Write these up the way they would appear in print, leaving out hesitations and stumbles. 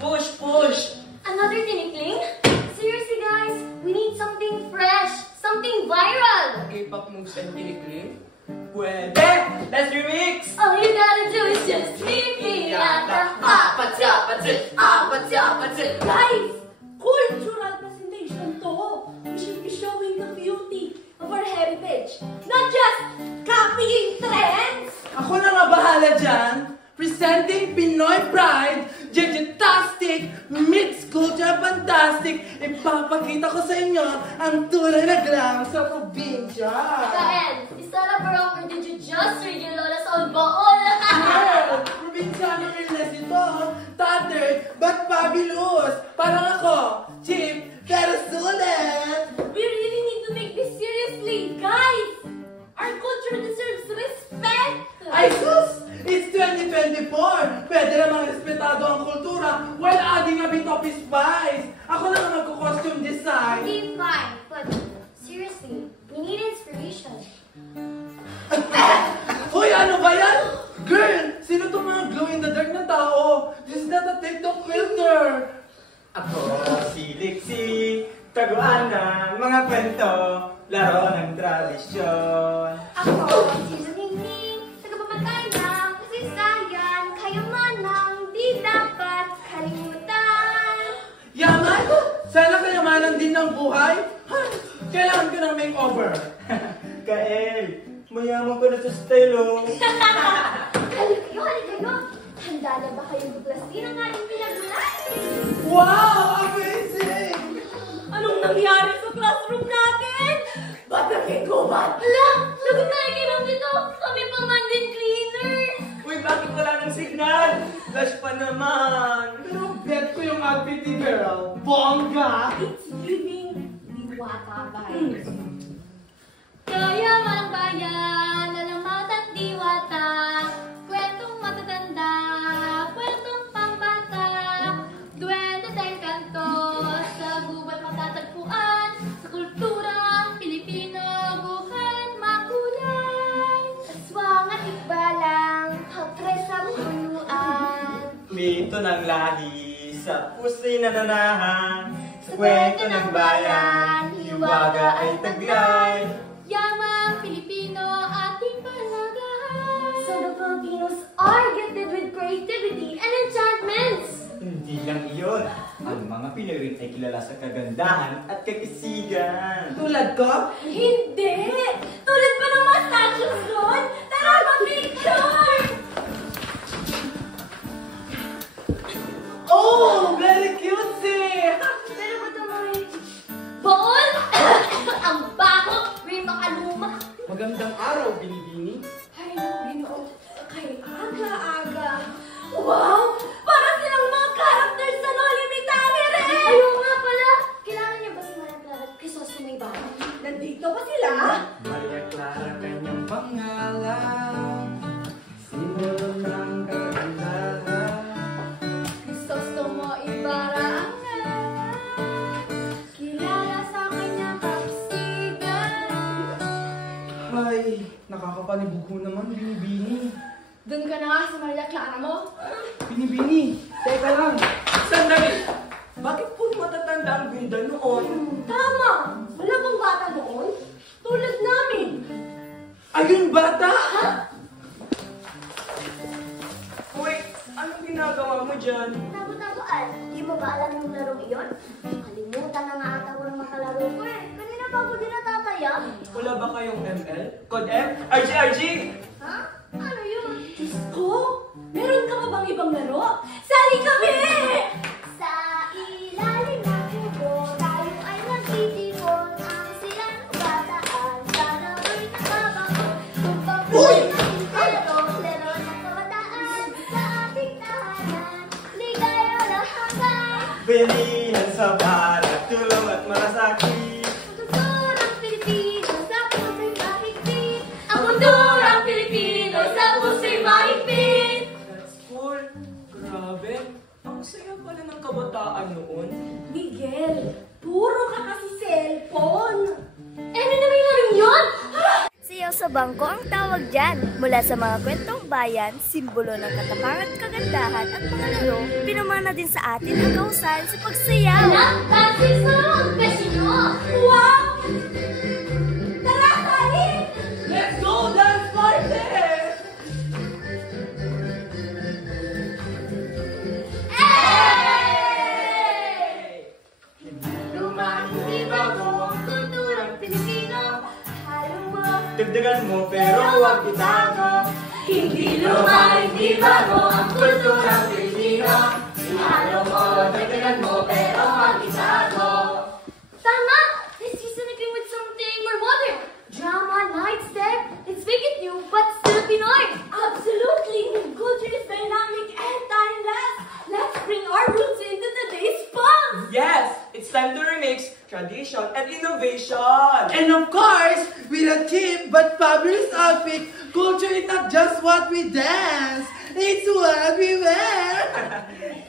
Push, push! Another tinikling? Seriously guys, we need something fresh, something viral! K-pop moves and tinikling? Pwede! Let's remix! All you gotta do is just meet me at the Guys! Cultural presentation to! We should be showing the beauty of our heritage, not just copying trends! Ako na nga bahala dyan. Presenting Pinoy Pride, Jejetastic, Mixed Culture Fantastic. Ipapakita ko sa inyo ang tunay na glam sa probinsya. Kael, is that a barong or did you just read your lola's old baol? Girl, probinsyano realness ito. Tattered, but fabulous. Parang ako, cheap, pero sulit. We really need to take this seriously, guys! Our culture deserves respect! Ay sus! It's 2024! Pwede namang respetado ang kultura while adding a bit of spice. Ako na nga magko-costume design. Okay, fine, but seriously, we need inspiration. Hoy, ano ba yan? Girl, sino itong mga glow-in-the-dark na tao? This is not a TikTok filter. Ako si Lixie, taguan ng mga kwento, laro ng tradisyon. Ako, si Zaningning, tagapamatay ng kasaysayan, kayamanang di dapat kalimutan. Yaman? Sana kayamanan din ng buhay? Kailangan ko ng makeover. Kael, mayaman ko na sa style, oh. Halika kayo. Handa na ba kayong buklastin ang ating pinagmulan? Wow! Amazing! Anong nangyari sa classroom natin? Ba't nagkikubat? Hala, lagot na ikinom dito. Kami pang mandin cleaners. Uy, bakit wala ng signal? Flash pa naman. Pero bet ko yung outfit ni girl. Bongga! It's giving diwata vibes. Kayaman ang bayan, alamat at diwata. Kwentong matatanda, kwentong pambata. Duwende tayong kanto, sa gubat matatagpuan. Sa kulturang Pilipino, buhay at makulay. Aswang at ikbalang, hapres sa buluan. Mito ng lahi, sa puso'y nananahan. Sa kwento ng bayan, hiwaga ay taglay. Yamang Pilipino ating palagahan. So the Filipinos are gifted with creativity and enchantments. Hindi lang iyon. Ang mga Pinoy ay kilala sa kagandahan at kakisigan. Tulad ko? Hindi! Tulad pa ng mga statues doon! Tara, mag-picture! Oh! Very cutesy! Pero ba't naman baon? Ang baho! May makaluma. Magandang araw, Binibini. Ay, Ginoo. Kay aga-aga. Wow! Parang silang mga characters sa Noli Me Tangere rin! Ayun nga pala. Kailangan niyo ba si Maria Clara at Crisostomo Ibarra? Nandito ba sila? Maria Clara, kanyang pangalan. Simbolo ng kagandahan. Crisostomo Ibarra ang ngalan. Kilala sa kanyang kapsigan. Ay, nakakapanibugo naman, Binibini. Doon ka na nga sa Maria Clara mo? Binibini, teka lang. Sandali! Bakit po matatanda ang bida noon? Tama! Wala bang bata doon? Tulad namin! Ayun, bata! Uy, anong ginagawa mo dyan? Tago-tagoan. Di mo ba alam yung larong iyon? Kalimutan na nga ata ko ng makalaro ko eh. Kanina pa ako din natataya. Wala ba kayong ML? Code M? RG! Ha? Ano yun? Diyos ko! Meron ka pa bang ibang laro? Sali kami! Sa ilalim ng kubo, tayo ay nagtitipon. Ang silang kabataan, sana mo'y nababago. Kung pabuhay ng inteto, laro ng kabataan. Sa ating tahanan, ligaya na hanggang. Bilihan sa balat, tulong at malasakit. Ang kulturang Pilipino, sa puso'y mahigpit. Ang kulturang Pilipino, sa puso'y mahigpit. That's cool. Grabe. Ang saya pala ng kabataan noon. Miguel, puro ka kasi cellphone! Eh, ano naman yung larong yun? Sayaw sa bangko ang tawag dyan. Mula sa mga kwentong bayan, simbolo ng katapangan at kagandahan at mga laro, pinamana din sa atin ang kahusayan sa pagsayaw. Anak, dances na ang beso nyo! Wow! Tara, Kali! Let's go, dance party! Hindi bago ang Kulturang Pilipino, halo mo. dagdagan mo pero huwag itago. Hindi luma, hindi bago ang kulturang Pilipino. Ihalo mo, dagdagan mo, pero ang isago. Tama! This season I came with something more modern. Drama, night step. It's big and new, but still Pinoy. Absolutely! Culture is dynamic and timeless. Let's bring our roots into today's fun. Yes, it's time to remix tradition and innovation. And of course, with a cheap but fabulous outfit, culture is not just what we dance, it's what we wear.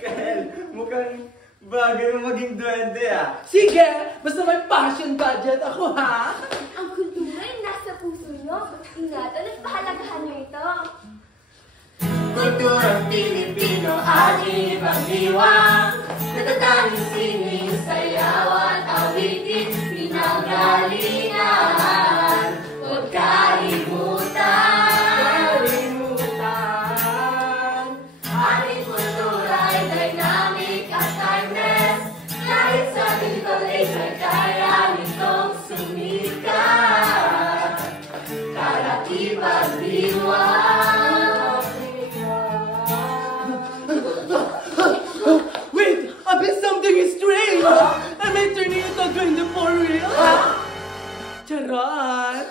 Kel, mukhang bagay mo maging duwende ah. Sige, basta may fashion budget ako ha. Ang kultura ay nasa puso nyo. Ingatan at pahalagahan nyo ito. Kulturang Pilipino, ating pagdiwang. Natatanging sining, sayawan, awitin, pinanggalingan. Huwag kalimutan. Ating kultura ay dynamic at timeless. Kahit sa digital age ay kaya nitong sumikat. Karakipagdiwang. Wait, I bet something is strange. Am I turning into a 24 real? Charot!